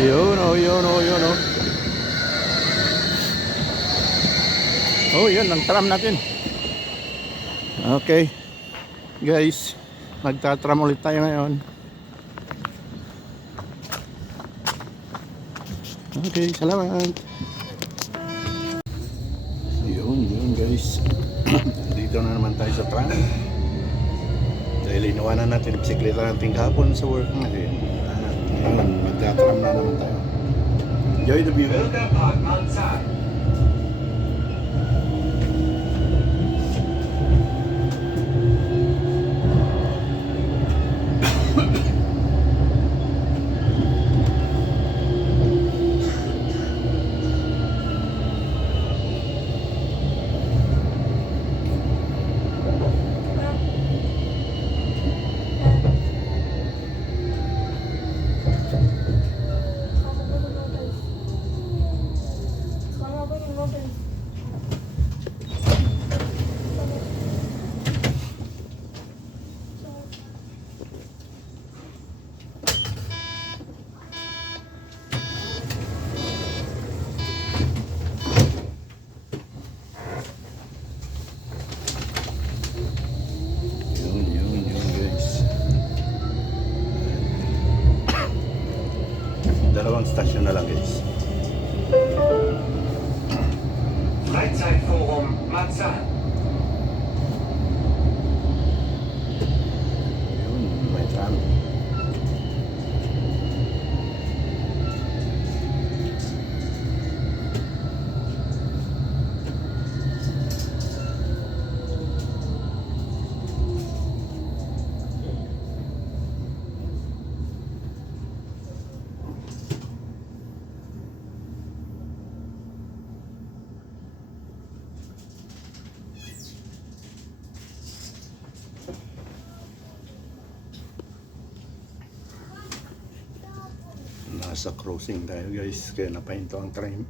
Yun o, yun o, yun o. Oh, yun, ang tram natin. Okay, guys, magta-tram ulit tayo ngayon. Okay, salamat. Yun guys. Dito na naman tayo sa tram. Dahil iniwanan natin yung bisikleta natin kahapon sa work natin. Ngayon, magta-tram na naman tayo. Enjoy the view. Yun guys. Dalawang stasyon na lang guys. Freizeitforum Marzahn. Yun, may tram. Nasa crossing tayo guys, kaya napahinto ang train.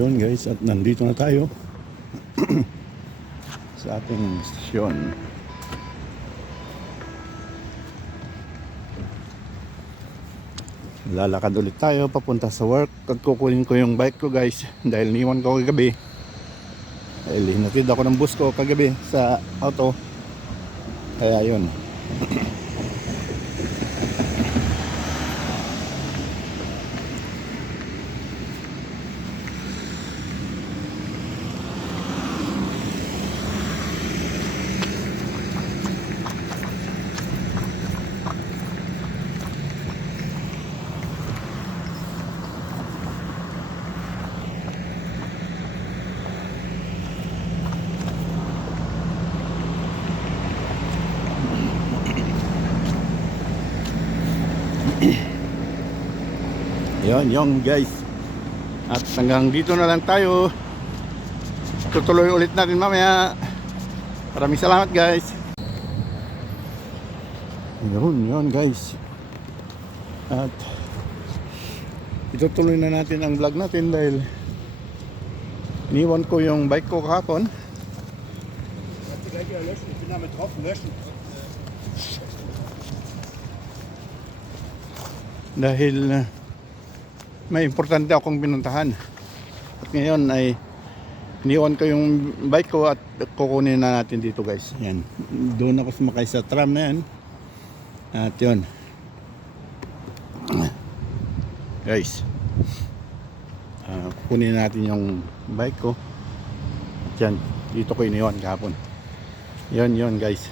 Yun guys, at nandito na tayo sa ating stasyon. Lalakad ulit tayo papunta sa work at kukunin ko yung bike ko guys dahil niwan ko kagabi. Dahil hinatid ako ng bus ko kagabi sa auto. Kaya yun. Yun guys. At hanggang dito na lang tayo. Tutuloy ulit natin mamaya. Maraming salamat guys. Yun guys. At itutuloy na natin ang vlog natin dahil iniwan ko yung bike ko kahapon. Dahil may importante akong pinuntahan. At ngayon ay iniwan ko yung bike ko at kukunin na natin dito guys. Yan. Doon ako sumakay sa tram na yan. At yun. Guys. Kukunin natin yung bike ko. At yan. Dito ko iniwan kahapon. Yun guys.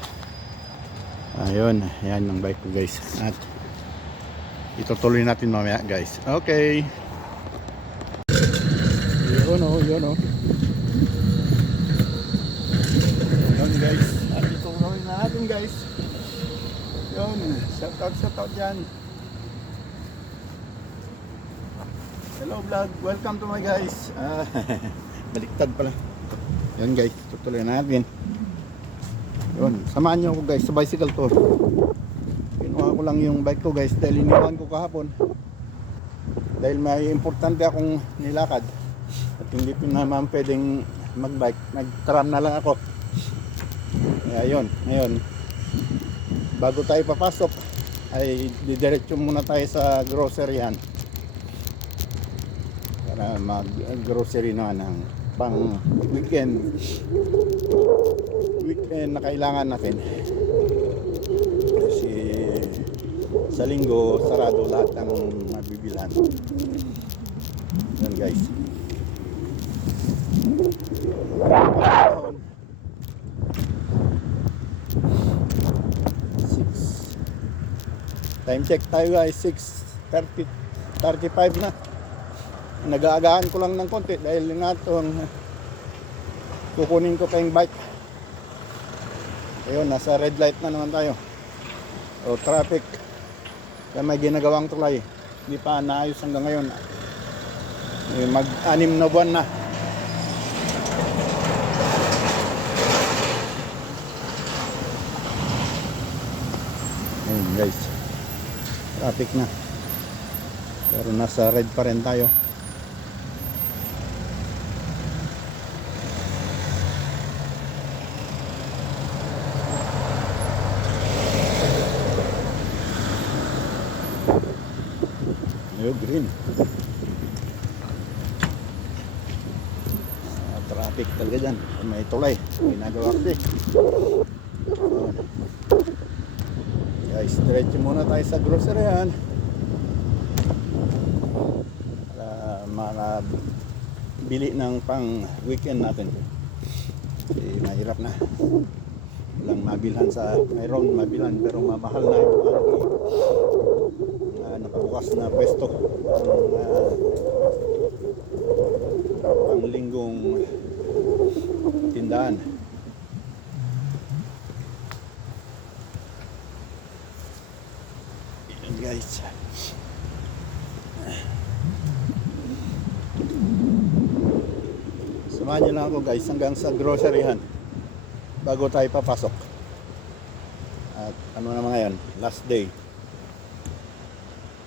Ayun. Yan ang bike ko guys. At itutuloy natin mamaya guys. Okay. Yun guys. At itutuloy na natin guys. Yun. Shout out dyan. Hello vlog. Welcome to my guys. Baliktad pala. Yun guys. Tutuloy na natin. Yun. Samahan nyo ako guys sa bicycle tour. Kinuha ko lang yung bike ko guys dahil iniwan ko kahapon dahil may importante akong nilakad at hindi pa naman pwedeng magbike, nagtram na lang ako. Kaya yun, ngayon bago tayo papasok ay didiretso muna tayo sa groceryhan para mag grocery na ng pang weekend na kailangan natin. Sa linggo, sarado lahat ng mabibilhan. Yan guys. Time check tayo guys, 6:35 na. Nag-aagahan ko lang ng konti dahil nga itong kukunin ko kayong bike. Ayun, nasa red light na naman tayo. O traffic. Kaya may ginagawang tulay. Hindi pa naayos hanggang ngayon. Mag-6 na buwan na. Ayun guys. Traffic na. Pero nasa red pa rin tayo. Green. Traffic talaga dyan. May tulay. Ginagawa kasi. Guys, diretso muna tayo sa groceryan. Para bili ng pang weekend natin. Kasi mahirap na. Walang mabilhan sa mayroong mabilhan pero mamahal na ito. Nakabukas na pwesto ang linggong tindahan. Yan guys. Samahan nyo lang ako guys hanggang sa groceryhan bago tayo papasok. At ano naman ngayon, last day,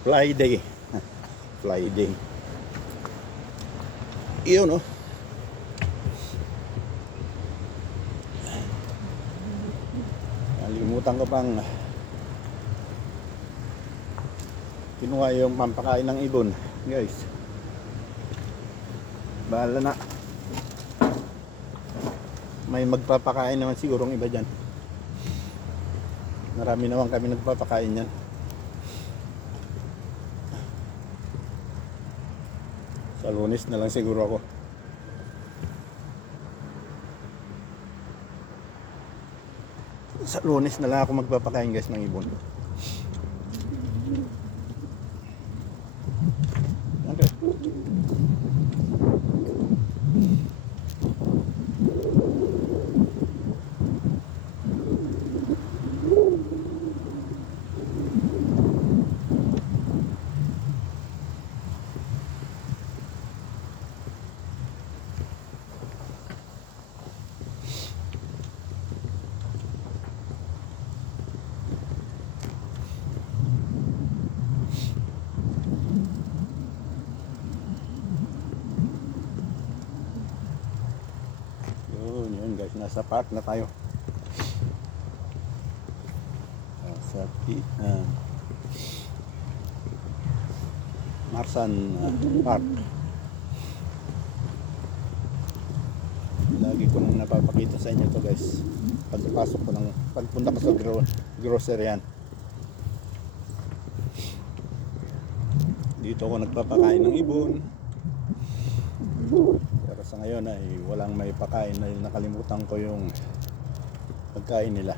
Friday. Iyon oh. Nalimutan ko pang kinuha yung pampakain ng ibon, guys. Bahala na. May magpapakain naman sigurong iba dyan. Marami naman kami nagpapakain yan. Sa Lunes na lang siguro ako. Sa Lunes na lang ako magpapakain, guys, ng ibon. Okay. Yun guys, nasa park na tayo. Sa Marsan Park. Lagi ko nang napapakita sa inyo to, guys. Pagpasok ko ng pagpunta ko sa groceryan. Dito ako nagpapakain ng ibon. Pero sa ngayon ay walang may pakain dahil nakalimutan ko yung pagkain nila.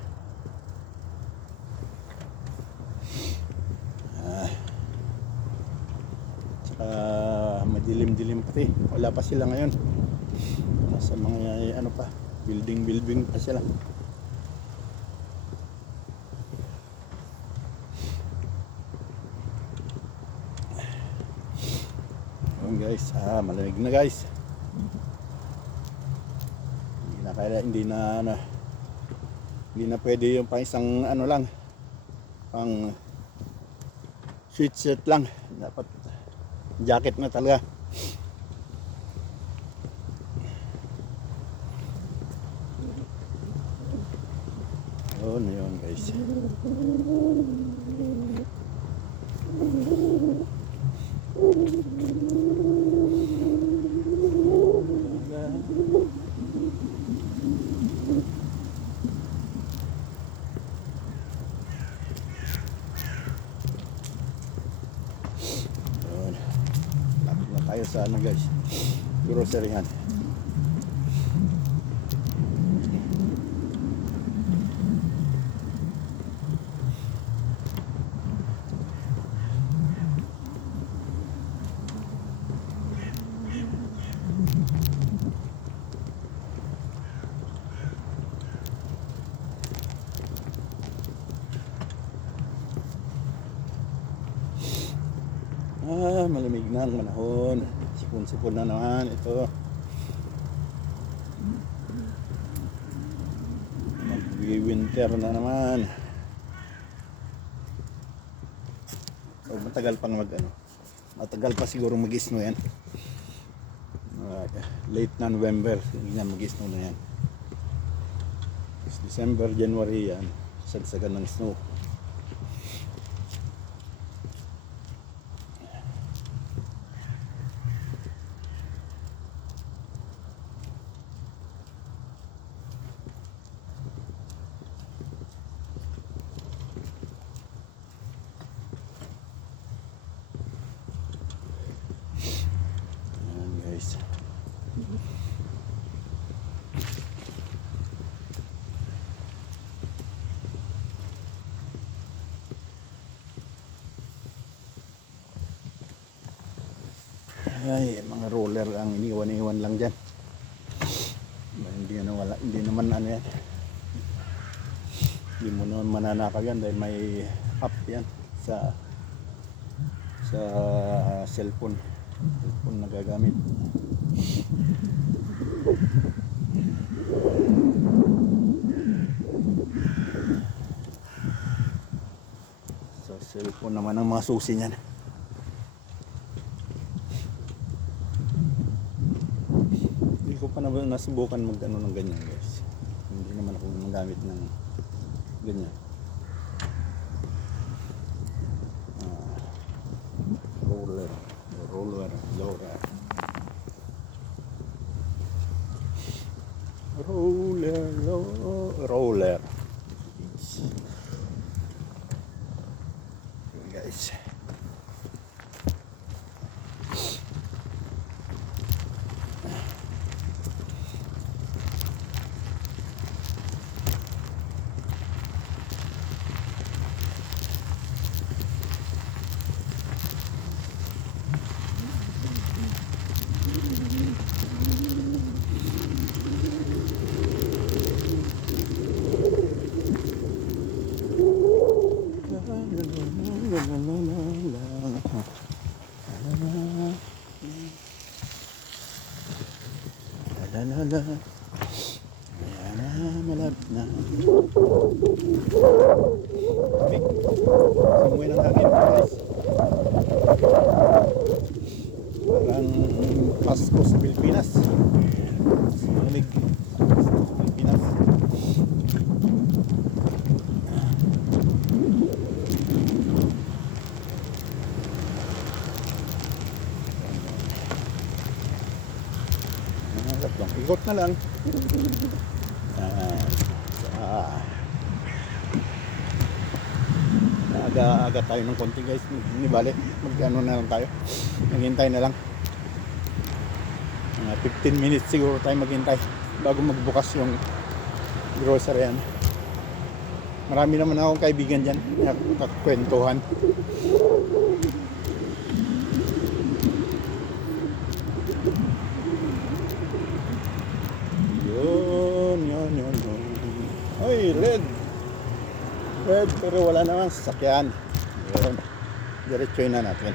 Tsaka madilim-dilim pati. Wala pa sila ngayon. Nasa mga ano pa, building pa sila. Yun guys, malamig na guys. Hindi na pwede yung pang isang ano lang, pang sweatshirt lang, dapat jacket na talaga. Yun guys. Lapit na tayo sa ano guys, groceryan. Malamig na ang manahon. Sipon-sipon na naman ito. Mag-winter na naman. So, matagal pang matagal pa siguro mag-snow yan. Late na November, hindi na mag-snow na yan. December, January yan. Sagsagan ng snow. Ay, mga roller ang iniwan lang dyan. Hindi naman ano yan. Hindi mo naman mananakaw yan dahil may app yan sa cellphone na gagamit. Sa cellphone naman ang mga susi niyan. nasubukan mag-ano ng ganyan guys. Hindi naman ako magamit ng ganyan. Roller, roller, roller. Roller. Guys. La ayan na, malapit na. Okay. Sumuwi ng hangin guys. Parang Pasko sa Pilipinas. Malamig sa Pilipinas. Ikot na lang. Aga tayo ng konti guys. Hindi bale, mag-ano na lang tayo. Maghintay na lang. 15 minutes siguro tayo maghintay bago magbukas yung grocery yan. Marami naman akong kaibigan dyan. Kakwentuhan. Yun. Oy, red, pero wala naman sasakyan. Yun, diretsoy na natin.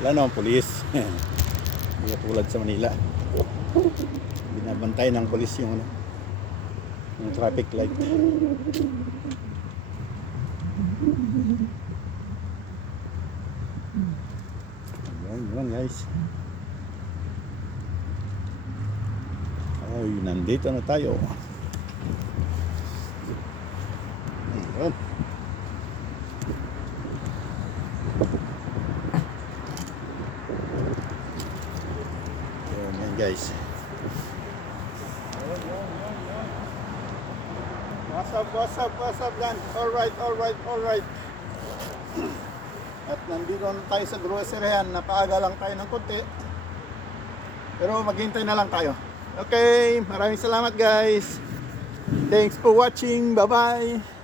Wala naman pulis. Hindi tulad sa Manila, binabantay ng pulis yung traffic light. Yun guys. Ay, nandito na tayo. Ayun. Ayun guys. What's up gan? Alright. At nandito na tayo sa groceryhan. Napaaga lang tayo ng konti. Pero maghintay na lang tayo. Okay, maraming salamat guys. Thanks for watching. Bye-bye.